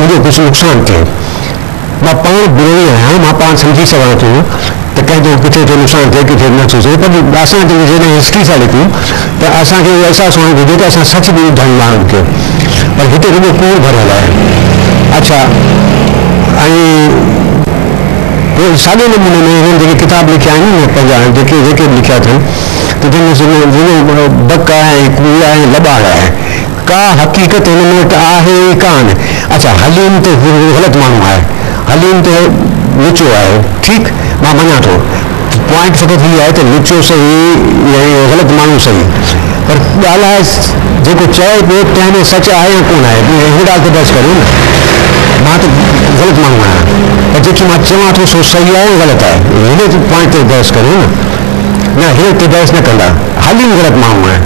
मुझे कुछ नुकसान थे मां पाण बुरोई आहियां मां पाण सम्झी सघां थो त कंहिंजो किथे जो नुकसान थिए किथे न थो थिए पर असां जॾहिं हिस्ट्री सां लिखूं त असांखे उहो अहसासु हुअणु घुरिजे त असां सच बि ॿुधायूं माण्हुनि खे पर हिते रुॻो कूड़ भरियल आहे। अच्छा ऐं साॻे नमूने में हिननि जेके किताब लिखिया आहिनि न पंहिंजा जेके लिखिया अथनि त जंहिंमें बक आहे कूड़ आहे लॿाड़ आहे का हक़ीक़त हिन में आहे कान। अच्छा हलीम त ग़लति माण्हू आहे हलीम त लुचो आहे ठीकु मां मञा थो पॉइंट फ़क़ति हीअ आहे त लुचो सही या ग़लति माण्हू सही पर ॻाल्हि आहे जेको चए पियो तंहिंमें सच आहे या कोन आहे हिन ॻाल्हि ते बहस करियो न मां त ग़लति माण्हू आहियां पर जेकी मां चवां थो सो सही आहे या ग़लति आहे हिन पॉइंट ते बहस करियो न हिन ते बहस न कंदा हलीम ग़लति माण्हू आहे